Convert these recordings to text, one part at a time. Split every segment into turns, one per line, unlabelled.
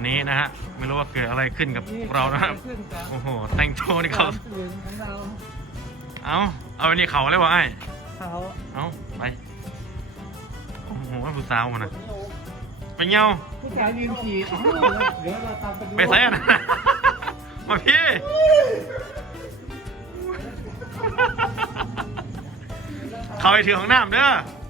นี้นะฮะไม่รู้ว่าเกิดอะไรขึ้นกับเรานะครับโอ้โหแต่งโชว์นี่เขาเอาอันนี้เขาเลยว่ะไอ้เอาไปโอ้โหผู้สาวมันนะไปเงา
ผู้ชายยืนขี่เดี๋ยวเราตามไป
ไปใส่นะมาพี่เขาไปถือของน้ำเด้อ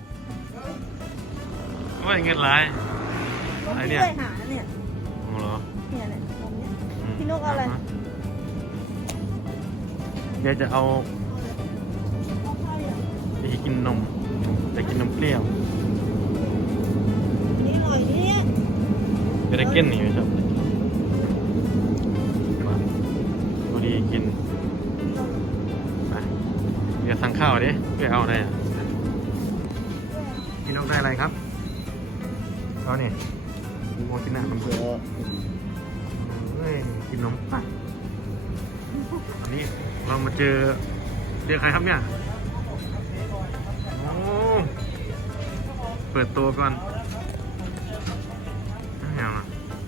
ว่าเงินไรไอ้เนี่ย
ช่วยหาเนี่ย
โอ้โห
เนี่ยตรงนี้พี่นกเอาอะไร
เดี๋ยวจะเอาไปกินนมแต่กินนมเปรี้ยว
นี่หน่อยนี่
จะได้เก้นหนีไหมครับพอดีกินไปเดี๋ยวสั่งข้าวดิเพื่อเอาอะไรอ่ะพี่นกได้อะไรครับเอาเนี่ยโมกินหน้ามันเบื่อเฮ้ยกินนมปังอันนี้เรามาเจอใครครับเนี่ยโอ้เปิดตัวก่อนเอามา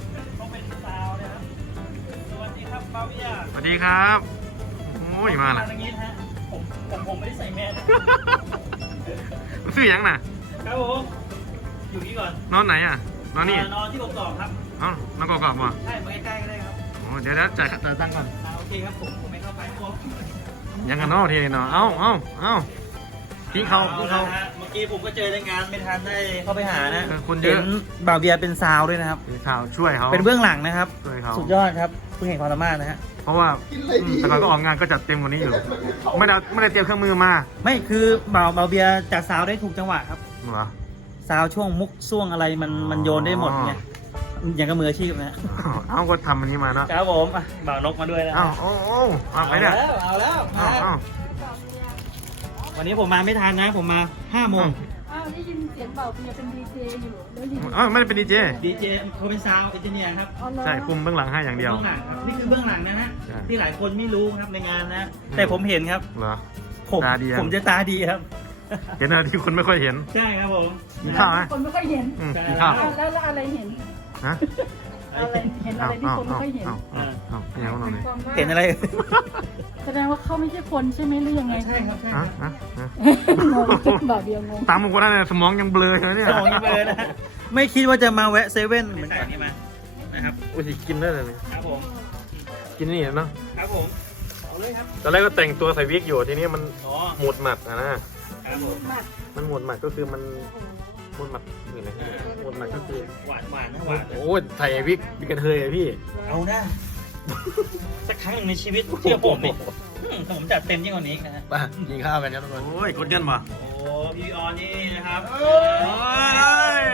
สวัสดีครับโอ้ยมาละ
ผมไม่ได้ใส่แมส
ซื้อยังน่ะ
ครับผมอยู่นี่ก่อน
นอนไหนอ่ะนอนนี่
นอนที่กอกๆครับ
เอ้าน้องกอกๆมา
ใช่มาใกล้ๆก็ได้ครับ
โอ้เดี๋ยวจ่ายตังค์ก่อน
โอเคครับผมไม่เข้าไปครับผม
ยังกันเนาะทีนี้เนาะเอ้าทิ้งเขา
เมื่อกี้ผมก็เจอในงานไม่ทันได้เข้าไปหานะ
คนเยอะ
ห็นบ่าวเบียร์เป็นซาวด้วยนะครับ
ข่าวช่วยเขา
เป็นเบื้องหลังนะครับ
ช่วยเขา
สุดยอดครับผู้เห็นความสามารถนะฮะ
เพราะว่าแต่ก่อนก็ออกงานก็จัดเต็มกว่านี้อยู่ ไม่ได้เตรียมเครื่องมือมา
ไม่คือบ่าวเบียร์จัดซาวได้ถูกจังหวะครับ
เหรอ
ซาวช่วงมุกช่วงอะไรมันโยนได้หมดไงอย่างกับมืออาชีพนะ
เอาก็ทำอันนี้มาเนาะ
ครับผมบ่าวนกมาด้วยนะ
เอ้าโอ้ไปเนี่ย
เอาแล้ว
เอ้า
วันนี้ผมมาไม่ทันนะผมมา5 โมง
อ้าวได้ยินเสียงเบาเบียร์เป็นดีเจอยู่แล้วยิน
ไม่ได้เป็นดีเจ
ดีเจเขาเป็นซาวด์เอนจิเนียร์ครับ
ใช่คุมเบื้องหลังให้อย่างเดียว
เบื้องหลังครับนี่คือเบื้องหลังนะฮะ
ใช่
ที่หลายคนไม่รู้ครับในงานนะ แต่ผมเห็นครับ
เหรอ
ผม
ตาดีอะ
ผมจะตาดีครับ
เห็นอะไรที่คนไม่ค่อยเห็น
ใช่ครับผม
กินข้าวไหม
คนไม่ค่อยเห็น
กินข้าว
แล้วอะไรเห็น
ฮะ
อะไรเห็นอะไรที่คนไม่ค่อยเห็น
เอาอย่างนั้นเลย
เห็นอะไร
แสดงว่าเขาไม่ใช่คนใช่ไหมหรือยังไง
ใช่ครับใช่ค
ฮะ
รับ
ฮะ
งงเบาเบียร์งง
ตามมุกนั้นเนี่ยสมองยังเบลออยู่เนี่ย
สมองยังเบลอนะฮะไม่คิดว่าจะมาแวะเซเว่นเหมือนกันนี่มานะครับ
อุ้ยกินได้เลย
ครับผม
กินนี่เนาะ
ครับผมเอาเลยครับ
ตอนแรกก็แต่งตัวใส่วิกอยู่ทีนี้มัน
อ๋อ
หมดหมัดนะ
ครับผม
มันหมดหมัดก็คือมันหมดหมัดนี่ไงหมดหมัดก็คือ
หวานนะหวานนะ
โอ้ยใส่วิกเป็นกระเทยอะพี่
เอานะสักครั้งหนึ่งในชีวิตเชื่อผมดิผมจัดเต็มยิ่งกว่านี้อีกนะฮะ
ไปกินข้าวกันครับทุกคนโอ้ยกดเงินมา
โอ้พี่ออนนี่นะครับ
โอ้ย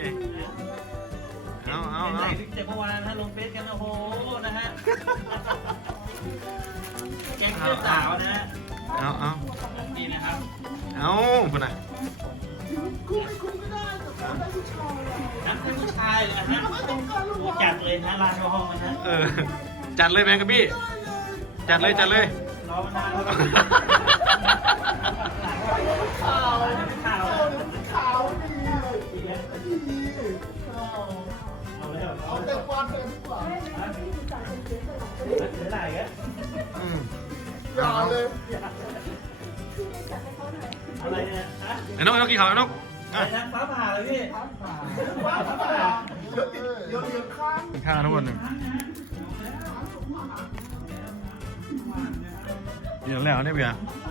เอา
เป็นไหนเจ็บเมื่อวานนะลงเฟซกันโอ้โหนะฮะแก๊งเพื่อนสาวนะฮะ
เอา
นี่นะครับ
คุณน่ะ
นักเป็นผู้ชายเลยนะฮะจัดเลยนะลานห้องมันนะ
จัดเลยแมงกะบี้จัดเลย
รอมานานแล้วข่าวเอาแล้วเอาแต่ฟันเลยดีกว่าไหนกัน
อย่าเลย
อะไรเนี่ยฮะ
ไอ้นกกินข้าวไอ้นก
อะไรนะฟ้าผ่าเลยพี่ฟ้าผ่า
กินข้าวทุกคนหนึ่งเดี๋ยวแล้วเนี่ยเบียร์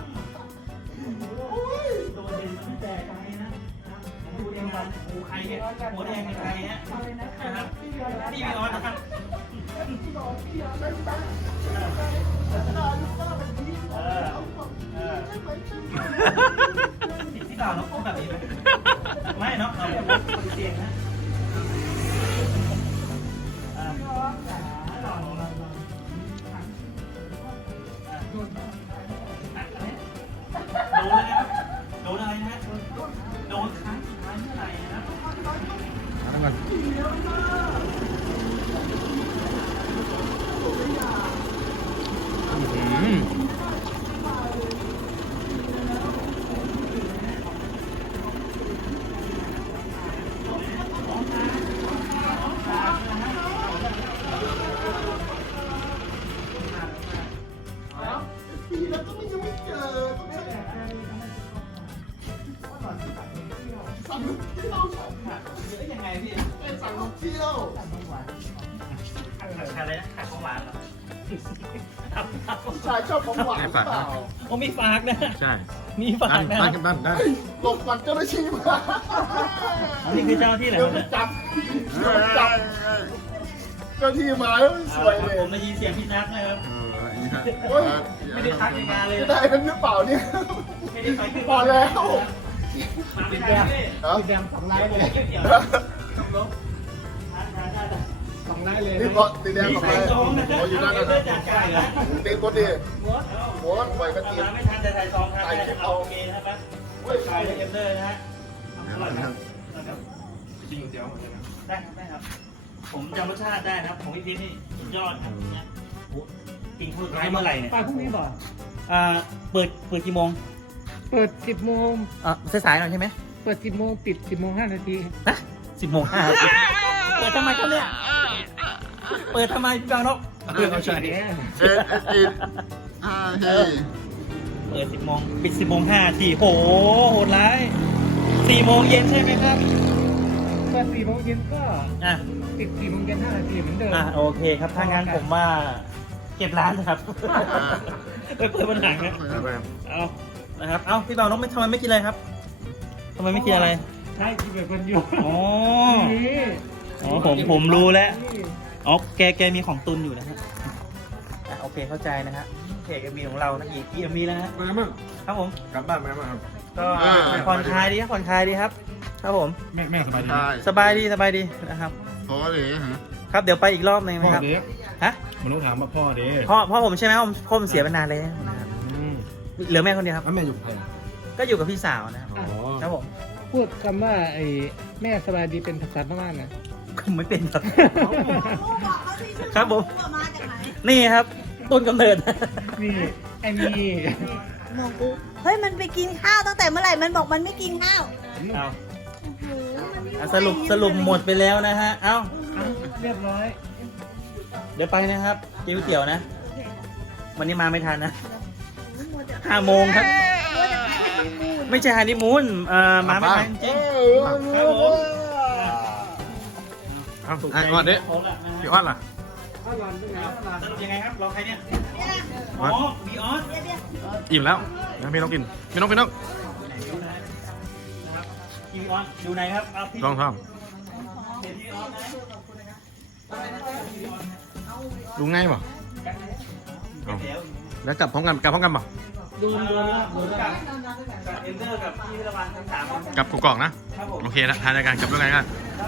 โดนเด่นมันแตกไปนะดูในงานโอ้ใครเนี่ยหัวแดงเป็นใครฮะนะครับพี่วิออนนะครับที่บ่าวน้องพูดแบบนี้ไหมไม่เนาะเราพูดเสียงนะโดนอะไรนะโดนครั้งสุดท้ายเมื่อไหร่นะครับ
ทุกคน
อะไรนะขายของหวานเหรอ
ชายชอบของหวาน
ให้
เป
ฝาก
ล่า
โอ้มีฝากนะ
ใช่
มีฝากนะ
ด้าน
หลบก่อนเจ้าหน้าที่มา
อันนี้คือเจ้าที่ไหน
เดี๋ยว
วะ
ไป
เนี่ย
จับเดี๋ยวไปจับเจ้าที่มาแล้วสวยเลย
ผมได้ยินเสียงพี่นัทนะครับ
โอ๊ย
ไม่ได้พักงานเลย
จะได้กันหรือเปล่าเนี่ย
ไม่ได้ไป
พอแล้ว
มาไม่ได้เลย
พี่แดม2 ไลน์เลย
เกี่ยว
2 ไลน์เลย
นี่พอตีแดงกับไปโอ้ยอยู่นั่นนะ
จัดการเหรอ
ตีกดดิโหปล่อยกระตี
มาไม่ทันแต่ถ่ายซองครับเอาโอเคนะครับขายเกมเดอร์นะฮะอร่อยครับจริงเจียวได้ครับได้ครับ ผมจำรสชาติได้นะครับของพี่พีชนี่สุดยอดครับกินพูดไร้เมื่อไหร่เนี่ย
ไปพรุ่งนี้บ่
เปิดกี่โมง
เปิด 10 โมง
สายๆหน่อยใช่ไหม
เปิด 10 โมงปิด 10 โมง 5 นาที
นะ10:05เปิดทำไมครับเนี่ยเปิดทำไมพี่บางนกเปิดใช่
เฮ้ย
เปิด10 โมงปิด 10:05ทีโหโหดร้าย4 โมงเย็นใช่ไหมครับ
เปิด 4 โมงเย็นก็
อ่ะ
ปิด 4 โมงเย็น 5 นาทีเหมือนเดิม
โอเคครับถ้างั้นผมว่าเก็บร้านนะครับไปเปิดบนหนังนะเอานะครับเอาพี่บางนกทำไมไม่กินอะไรครับทำไมไม่กินอะไร
ใช่ที่แบบคนอยู่
อ๋อ
นี่
อ๋อผมรู้แล้ว อ๋อแกมีของตุนอยู่นะฮะโอเคเข้าใจนะฮะเพจมีของเรานะกี่มีแล้วนะ
มาบ้าง
ครับผม
กลับบ้านมาบ้างครับ
ก็ผ่อนคลายดีครับผ่อนคลายดีครับ ครับผม
แม่สบายดี
ใช่
สบายดีนะครับ
พอเลยฮะ
ครับเดี๋ยวไปอีกรอบหนึงนะครับ ฮะ
มันต้องถามว่าพ่อเด้
พ่อผมใช่ไหมพ่อผมเสียไปนานแล้วนะครับเหลือแม่คนเดียวครับ
แม่อยู่ไทย
ก็อยู่กับพี่สาวนะครับ
อ๋อ
ครับผม
พูดคำว่าไอ้แม่สบายดีเป็นภาษาพม่านะ
ผมไม่เป็นครับ
บอกเขาสิ
ครับผม
ว่ามาจากไหน
นี่ครับต้นกำเนิด
นี่ไอ้นี่
มองกูเฮ้ย มันไปกินข้าวตั้งแต่เมื่อไหร่ มันบอกมันไม่กินข้าว
เอา
โอ้โหมันไม่ไหว
สรุปหมดไปแล้วนะฮะ เอ้า
เอาเรียบร้อย
เดี๋ยวไปนะครับกินก๋วยเตี๋ยวนะ วันนี้มาไม่ทันนะ
มัวแต่
5 โมงครับ
มัวแต่ขายของกู
ไม่ใช่ฮันนีมูนมาไม่ทันจริงครับผม
ครับไอ้อ้อนเด้พี่อ้อนล่ะ
สรุปยังไงครับรอใครเนี่ย
เนี่ย
อ๋อบีออส
เดี๋ยว
อิ่มแล้วนะพี่น้องกินพี่น้อง
นะครับบีออสดูไหนครับเอาพี่
ลองท่อง
เห็นบีออสไหม
ดูง่ายป่ะ
เดี๋ยว
แล้วกลับพร้อมกันป่ะ
ดูกับเอ็นเดอร์กับพี่พิรวันทั้ง3 คน
กลับกกอกนะ
ครับผม
โอเคนะทานรายการกลับด้วยกันกัน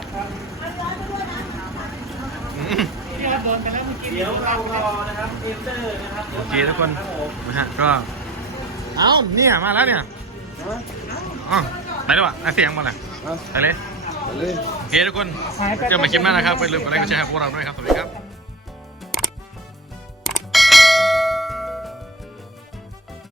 นี่ครับโดนไปแล้วเมื่อกี้
เดี๋ยวเรารอนะครับเอ็นเดอร์นะครับ
โอเคทุกคน
ครับผม
นะฮะก็เอ้าเนี่ยมาแล้วเนี่ยอ๋อไปด้วยวะเสียงมาเลยไปเลย
ไปเลย
โอเคทุกคนเจอกันใหม่คลิปหน้านะครับอย่าลืมกดไลค์กดแชร์ให้พวกเราด้วยครับสวัสดีครับ